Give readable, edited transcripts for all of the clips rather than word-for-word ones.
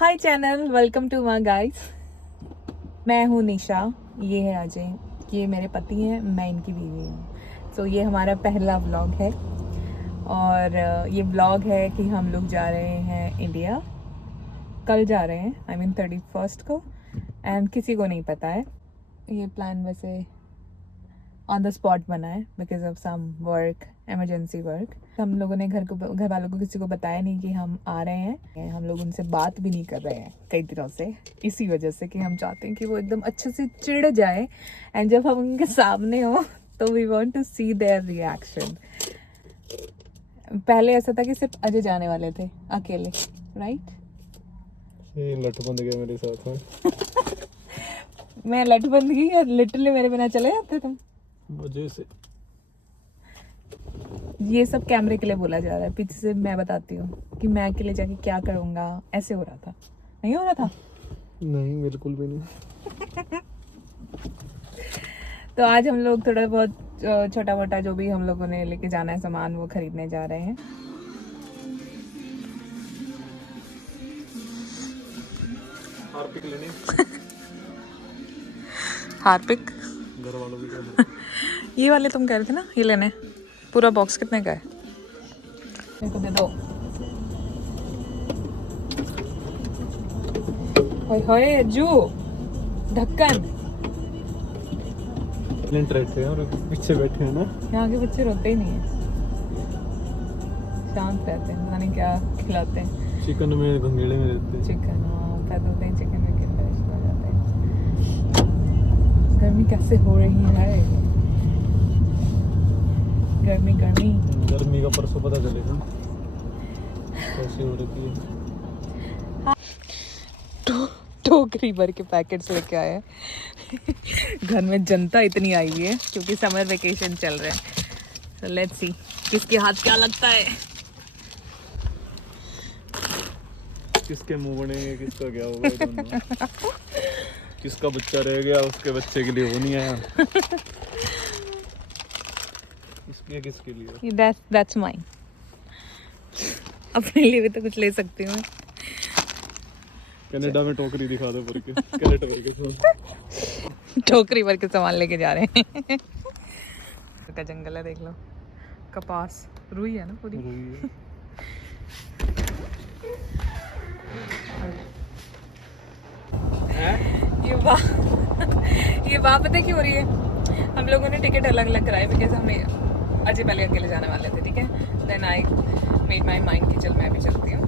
Hi channel, welcome to my guys. मैं हूँ निशा, ये है अजय, ये मेरे पति हैं, मैं इनकी बीवी हूँ। सो ये हमारा पहला व्लॉग है और ये व्लॉग है कि हम लोग जा रहे हैं इंडिया। कल जा रहे हैं, आई मीन 31st को, एंड किसी को नहीं पता है। ये प्लान वैसे ऑन द स्पॉट बना है because of some work, emergency work. हम लोगों ने घर वालों को किसी को बताया नहीं कि हम आ रहे हैं। हम लोग उनसे बात भी नहीं कर रहे हैं कई दिनों से, इसी वजह से कि हम चाहते हैं कि वो एकदम अच्छे से चिढ़ जाए एंड जब हम उनके सामने हो तो we want to see their reaction. पहले ऐसा था कि सिर्फ अजय जाने वाले थे अकेले, राइट? ये लट बंद गया मेरे साथ में। मैं लट बंद गई या लिटरली मेरे बिना चले जाते तुम? वजह से ये सब कैमरे के लिए बोला जा रहा है, पीछे से मैं बताती हूँ कि मैं अकेले जाके क्या करूँगा। ऐसे हो रहा था, नहीं हो रहा था? नहीं, बिल्कुल भी नहीं। तो आज हम लोग थोड़ा बहुत छोटा मोटा जो भी हम लोगों ने लेके जाना है सामान, वो खरीदने जा रहे हैं। हार्पिक लेने हार्पिक घर वालों भी कहते हैं। ये वाले तुम कह रहे थे ना, ये लेने। पूरा बॉक्स कितने का है? मेरे को दे दो। होय होय जू ढक्कन। लेंट रहते हैं और पीछे बैठे हैं ना। यहाँ के बच्चे रोते ही नहीं है, शांत रहते हैं, पता नहीं क्या खिलाते हैं। चिकन में घंगेड़े में रहते हैं। चिकन, पैदा होते हैं चिकन में कितने हो जाते हैं। गर्मी कैसे हो रही है, गर्मी गर्मी। गर्मी का परसों पता चलेगा कैसे हो रही है। टोकरी भर के पैकेट्स लेके आए हैं। घर में जनता इतनी आई हुई है क्योंकि समर वेकेशन चल रहे हैं। सो लेट्स सी किसके हाथ क्या लगता है। किसके मुंह बनेंगे, किसका क्या होगा, I don't know। किसका बच्चा रह गया, उसके बच्चे के लिए वो नहीं आया। किसके लिए दैट्स माइन। अपने लिए भी तो कुछ ले सकती हूँ मैं। कनाडा में टोकरी दिखा दो भर के, कैरेट भर के सब। टोकरी भर के सामान लेके जा रहे हैं। का जंगल है, देख लो। कपास, रुई है ना पूरी। ये वाह पता है क्यों हो रही है? हम लोगों ने टिकट अलग अलग कराए बिकॉज हमें अजय पहले अकेले जाने वाले थे, ठीक है। Then I made my mind कि चल मैं भी चलती हूँ,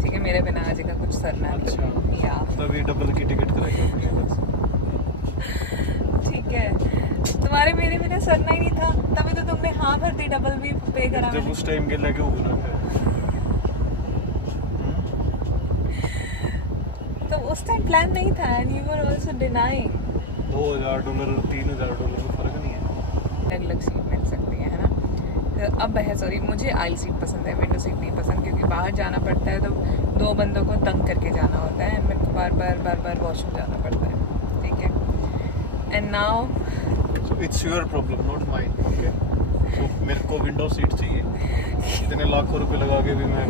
ठीक है। मेरे बिना अजय का कुछ सरना नहीं। अच्छा, या तभी डबल की टिकट कराई ठीक है, तुम्हारे मेरे बिना सरना ही नहीं था, तभी तो तुमने हाँ भर दी डबल भी पे करा। जब उस टाइम के लगे होना तो उस टाइम प्लान नहीं था and you were also denying. $2,000 और $3,000 में फर्क नहीं है। अलग अलग सीट मिल सकती है ना। तो अब बहस हो रही, मुझे आइल सीट पसंद है, विंडो सीट नहीं पसंद, क्योंकि बाहर जाना पड़ता है तो दो बंदों को तंग करके जाना होता है एंड मेरे को बार बार वॉशरूम जाना पड़ता है, ठीक है। And now it's your problem not mine, okay. तो मेरे को विंडो सीट चाहिए, इतने लाखों रुपए लगा के भी मैं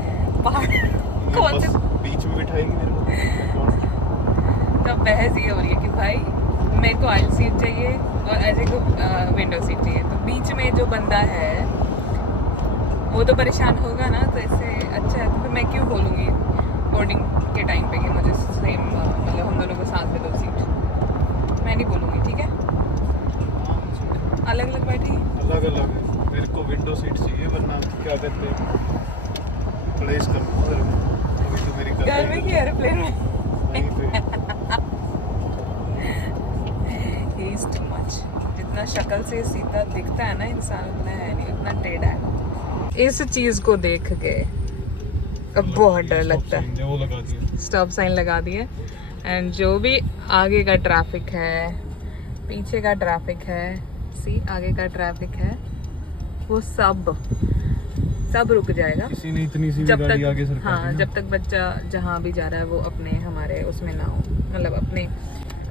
कौन से बीच में बिठाएगी मेरे को। तो बहस ये हो रही है कि भाई मेरे को आइल सीट चाहिए और अजय को विंडो सीट चाहिए, तो बीच में जो बंदा है वो तो परेशान होगा ना। तो इससे अच्छा है तो फिर मैं क्यों बोलूँगी बोर्डिंग के टाइम पे कि मुझे सेम मतलब हम दोनों को साथ में दो सीट। मैं नहीं बोलूँगी, ठीक है। अलग अलग बैठेंगे, अलग अलग। मेरे को विंडो सीट चाहिए, वरना क्या कहते हैं प्लेस कर अभी तो मेरी घर में कि एयरप्लेन में। He is too much। जितना शक्ल से सीधा दिखता है ना इंसान, उतना है नहीं, उतना टेढ़ा है। इस चीज को देख के अब बहुत डर लगता है। वो लगा दिया, स्टॉप साइन लगा दिए एंड जो भी आगे का ट्रैफिक है, पीछे का ट्रैफिक है, आगे का ट्रैफिक है, वो सब रुक जाएगा। किसी ने इतनी सी भी जब गाड़ी तक, आगे सरका हाँ, जब तक बच्चा जहाँ भी जा रहा है वो अपने हमारे उसमें ना हो, मतलब अपने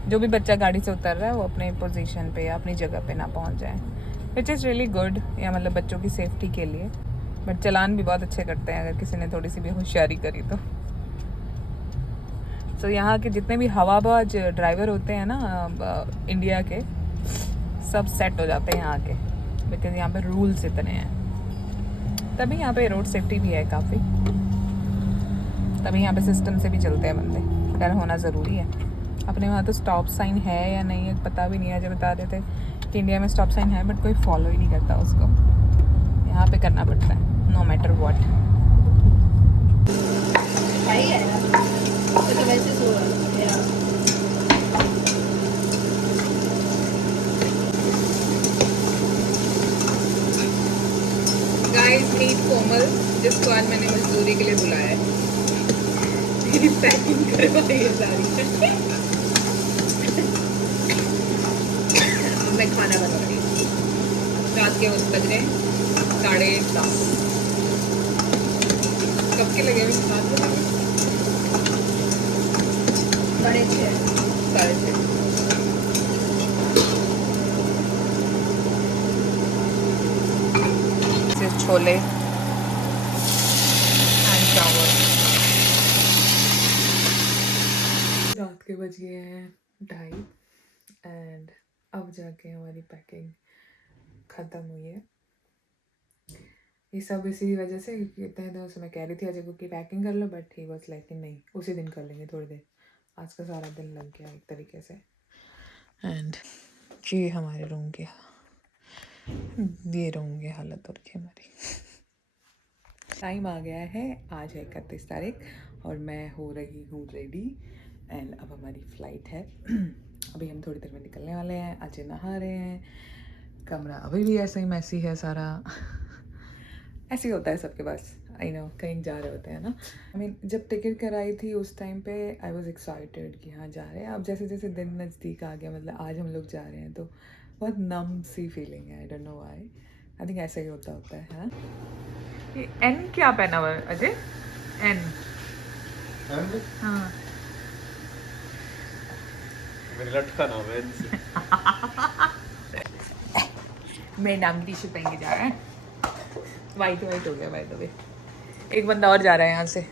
जो भी बच्चा गाड़ी से उतर रहा है वो अपने पोजीशन पे या अपनी जगह पे ना पहुँच जाए, विच इज़ रियली गुड, या मतलब बच्चों की सेफ्टी के लिए। बट चलान भी बहुत अच्छे करते हैं अगर किसी ने थोड़ी सी भी होशियारी करी तो। सो यहाँ के जितने भी हवाबाज ड्राइवर होते हैं ना इंडिया के, सब सेट हो जाते हैं यहाँ के, बिकॉज यहाँ पे रूल्स इतने हैं। तभी यहाँ पे रोड सेफ्टी भी है काफ़ी, तभी यहाँ पे सिस्टम से भी चलते हैं बंदे। डर होना ज़रूरी है। अपने वहाँ तो स्टॉप साइन है या नहीं है पता भी नहीं है। जब बता रहे थे कि इंडिया में स्टॉप साइन है बट कोई फॉलो ही नहीं करता उसको। यहाँ पे करना पड़ता है no matter what. Guys meet Komal, जिसको आज मैंने मजदूरी के लिए बुलाया है। मेरी पैकिंग करवाई है सारी। अब मैं खाना बना रही हूँ। रात के 10 बज रहे, 10:30। कब के लगे हुए? 7 बजे, 6:30, 6:30। छोले एंड चावल। रात के बज गए हैं 2:30 एंड अब जाके हमारी पैकिंग ख़त्म हुई है। ये सब इसी वजह से, क्योंकि इतने दिनों से मैं कह रही थी अजय को कि पैकिंग कर लो, बट ही वाज लाइक नहीं, उसी दिन कर लेंगे थोड़ी देर। आज का सारा दिन लग गया एक तरीके से। एंड ये हमारे रूम की, ये रूम की हालत हो रही है हमारी। टाइम आ गया है, आज है 31 तारीख और मैं हो रही हूँ रेडी एंड अब हमारी फ़्लाइट है। अभी हम थोड़ी देर में निकलने वाले हैं। अजय नहा रहे हैं, कमरा अभी भी ऐसे ही मैसी है सारा। ऐसे ही होता है सबके पास, आई नो, कहीं जा रहे होते हैं ना। आई मीन जब टिकट कराई थी उस टाइम पे आई वॉज एक्साइटेड कि हाँ जा रहे हैं। अब जैसे जैसे दिन नज़दीक आ गया, मतलब आज हम लोग जा रहे हैं, तो बहुत नम सी फीलिंग है। I don't know why, I think ऐसा ही होता है हाँ। ये एन क्या पहना हुआ है अजय? एन? हाँ मेरे लटका नाम है इनसे। मेरे नाम की टी शर्ट पहन के जा रहा है। वाइट वाइट हो गया बाय द वे। एक बंदा और जा रहा है यहाँ से,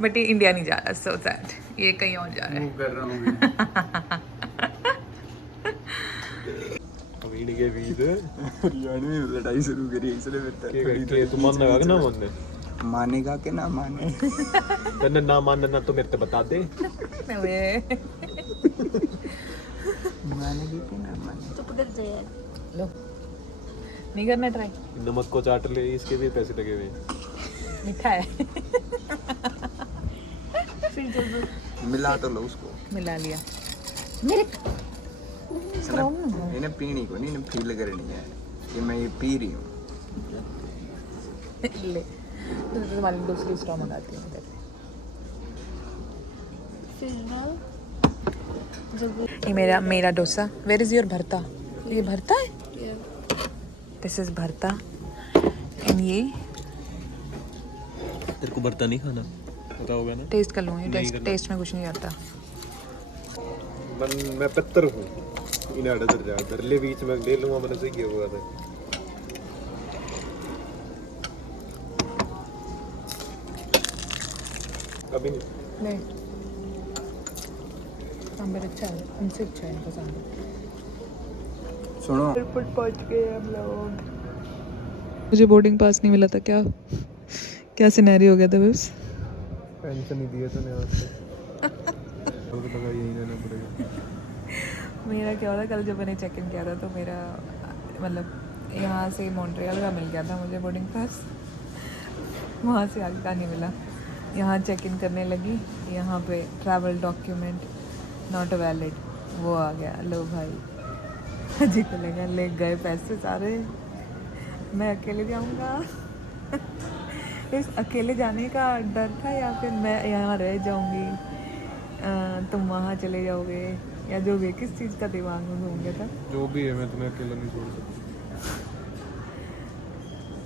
बट ये इंडिया नहीं जा रहा। सो सैड, ये कहीं और जा रहा है। मूव कर रहा हूँ वीड के बीच हरियाणा में लड़ाई शुरू करी इसलिए के तू मान लगा कि ना मानने मानेगा कि ना माने। तन्ने ना मानना तो मेरे को बता दे। मानेगी कि ना माने। चुप कर जा यार। लो, नहीं करना ट्राई। नमक को चाट ले, इसके भी पैसे लगे हुए हैं। मीठा है। फिर जब मिला तो लो उसको। मिला लिया। मेरे इन्हें पीनी को नहीं, इन्हें फील करनी है कि मैं ये पी रही हूँ। ले, तो तुम्हारी दूसरी स्ट्रॉ मंगाती हूँ इधर से। फिर ना जब ये मेरा डोसा। वेयर इज योर भरता? ये भरता है, दिस इज भरता। एंड ये तेरे को भरता नहीं खाना पता होगा ना? टेस्ट कर लूँ, ये नहीं करना। टेस्ट में कुछ नहीं आता। मैं पत्थर हूँ, इन्हें अड़ा दर जा ले बीच में ले लूँगा, मैंने सही किया हुआ था। कभी नहीं। नहीं, सांभर अच्छा है, उनसे अच्छा है इनका सांभर। सुनो, एयरपोर्ट पहुंच गए हम लोग। मुझे बोर्डिंग पास नहीं मिला था, क्या क्या सिनेरियो हो गया था बस। पेंशन नहीं दिया तूने आज से। तो लगा यही रहना पड़ेगा। मेरा क्या होता, कल जब मैंने चेक इन किया था तो मेरा मतलब यहाँ से मॉन्ट्रियल का मिल गया था मुझे बोर्डिंग पास, वहाँ से आगे का नहीं मिला। यहाँ चेक इन करने लगी, यहाँ पे ट्रैवल डॉक्यूमेंट नॉट वैलिड, वो आ गया। लो भाई, अजी को लगा ले गए पैसे सारे, मैं अकेले जाऊँगा। इस अकेले जाने का डर था या फिर मैं यहाँ रह जाऊँगी, तुम वहाँ चले जाओगे, या जो भी किस चीज़ का दिमाग में घूम गया था। जो भी है, मैं तुम्हें अकेला नहीं छोड़ सकता।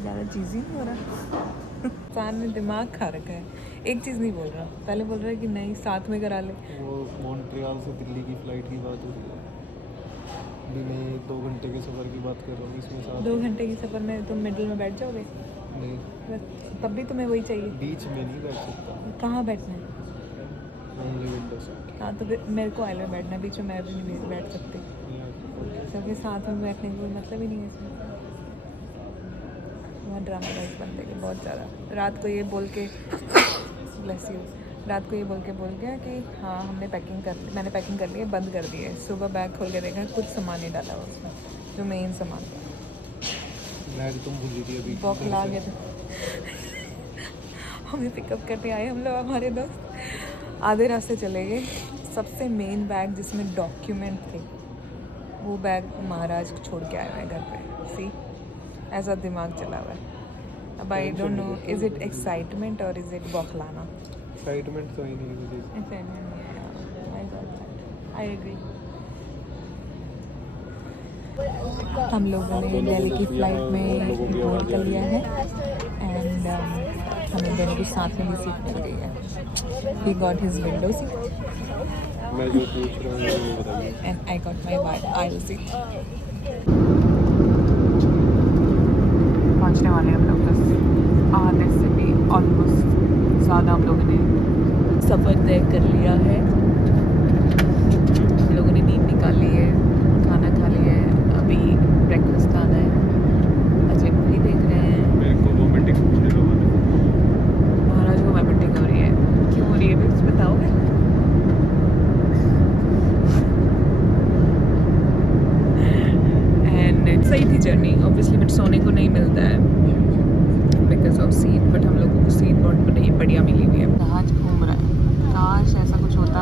ज़्यादा चीज़ ही नहीं हो रहा। इंसान ने दिमाग खा रखा है, एक चीज़ नहीं बोल रहा। पहले बोल रहा है कि नहीं साथ में करा ले। वो मॉन्ट्रियल से दिल्ली की फ़्लाइट की बात हो रही है। अभी मैं 2 घंटे के सफ़र की बात कर रहा हूँ, इसमें साथ 2 घंटे की सफ़र में तुम मिडिल में बैठ जाओगे, नहीं, बस तब भी तुम्हें वही चाहिए। बीच में नहीं बैठ सकता। कहाँ बैठना है? Only window seat. हाँ तो फिर मेरे को आइलर बैठना, बीच में मैं भी नहीं बैठ सकती, सबके साथ में बैठने का कोई मतलब ही नहीं है इसमें। बहुत ड्रामा गाइस बनते हैं बहुत ज़्यादा। रात को ये बोल के ब्लेस यू, रात को ये बोल गया कि हाँ हमने पैकिंग कर ली, मैंने पैकिंग कर ली है, बंद कर दी है। सुबह बैग खोल के देखा कुछ सामान नहीं डाला हुआ उसमें, जो मेन सामान था। बैग तुम भूल गई अभी। बौखला गए थे। हमें पिकअप करने आए हम लोग, हमारे दोस्त आधे रास्ते चले गए। सबसे मेन बैग जिसमें डॉक्यूमेंट थे, वो बैग महाराज को छोड़ के आए हुए हैं घर पे। सी ऐसा दिमाग चला हुआ है। अब I don't know is it excitement और इज़ इट बौखलाना। एक्साइटमेंट तो ही नहीं है किसी आई एग्री। हम लोगों ने दिल्ली की फ़्लाइट में बोर्ड कर लिया है एंड हमें दोनों को साथ में भी सीट मिल गई है। He got his window seat मैं जो पूछ रहा हूँ वो बताइए। And I got my aisle seat. पहुँचने वाले हम लोग बस आधे से भी ऑलमोस्ट ज़्यादा हम लोगों ने सफ़र तय कर लिया है। हम लोगों ने नींद निकाल ली है, खाना खा लिया है, अभी ब्रेकफास्ट खाना है। अजय मूवी देख रहे हैं। मेरे को वोमिटिंग होने लगा है। महाराज को वोमिटिंग हो रही है, क्यों हो रही है कुछ बताओगे? एंड सही थी जर्नी ऑब्वियसली, बट सोने को नहीं मिलता है बिकॉज ऑफ सीट, बट हम लोगों को सीट बहुत बढ़िया मिली हुई है। जहाज घूम रहा है, काश ऐसा कुछ होता